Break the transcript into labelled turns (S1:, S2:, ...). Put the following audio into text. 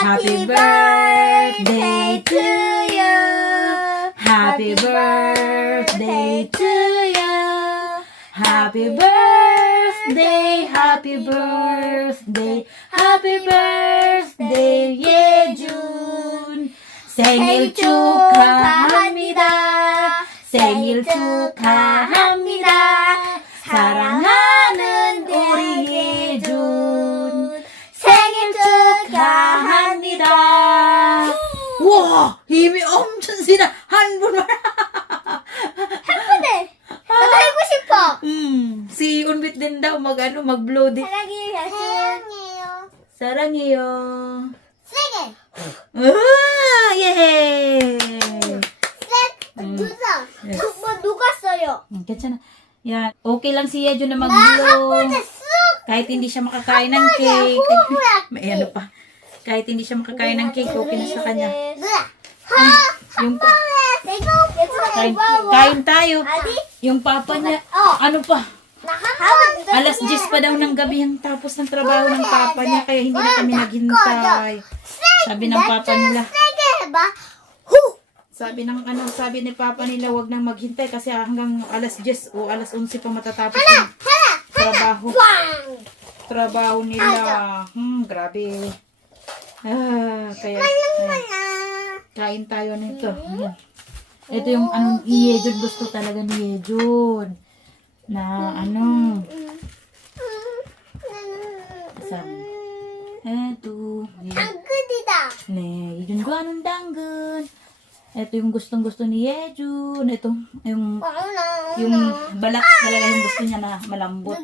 S1: Happy birthday to you. Happy birthday to you. Happy birthday, happy birthday, happy birthday, 예준. 생일 축하합니다. 생일 축하합니다. 사랑하는 와, 힘이 엄청 세다. 한 분만.
S2: 예쁘네. 나도 하고 싶어.
S1: 음, si Unbit din daw mag ano, mag-blow din.
S2: 사랑해요. 사랑해요.
S1: 사랑해요.
S2: 세게.
S1: 우와, 예.
S2: 셋. 두자.
S1: Yes.
S2: 뭐 녹았어요.
S1: 음, 괜찮아. Yan, okay lang si Yejo na
S2: 나
S1: mag-blow.
S2: 한 번에 쑥.
S1: Kahit hindi siya makakain ng cake. May ano pa. Kahit hindi siya makakain ng cake, okay na sa kanya.
S2: Ay,
S1: yung pa. Kain, kain tayo. Yung papa niya, ano pa? Alas 10 pa daw ng gabi ang tapos ng trabaho ng papa niya, kaya hindi na kami naghintay. Sabi ng papa nila. Sabi ng ano, sabi ni papa nila, wag nang maghintay kasi hanggang alas 10 o alas 11 pa matatapos yung trabaho. Trabaho nila. Hmm, grabe. Ah, kaya, kain tayo nito. Ito yung anong ni Yejud gusto talaga ni Yejud. Na ano? Isang. Eto. Ne, yun ko anong danggun. Ito yung gustong gusto ni Yejun. Ito, yung, yung balak talaga yung gusto niya na malambot.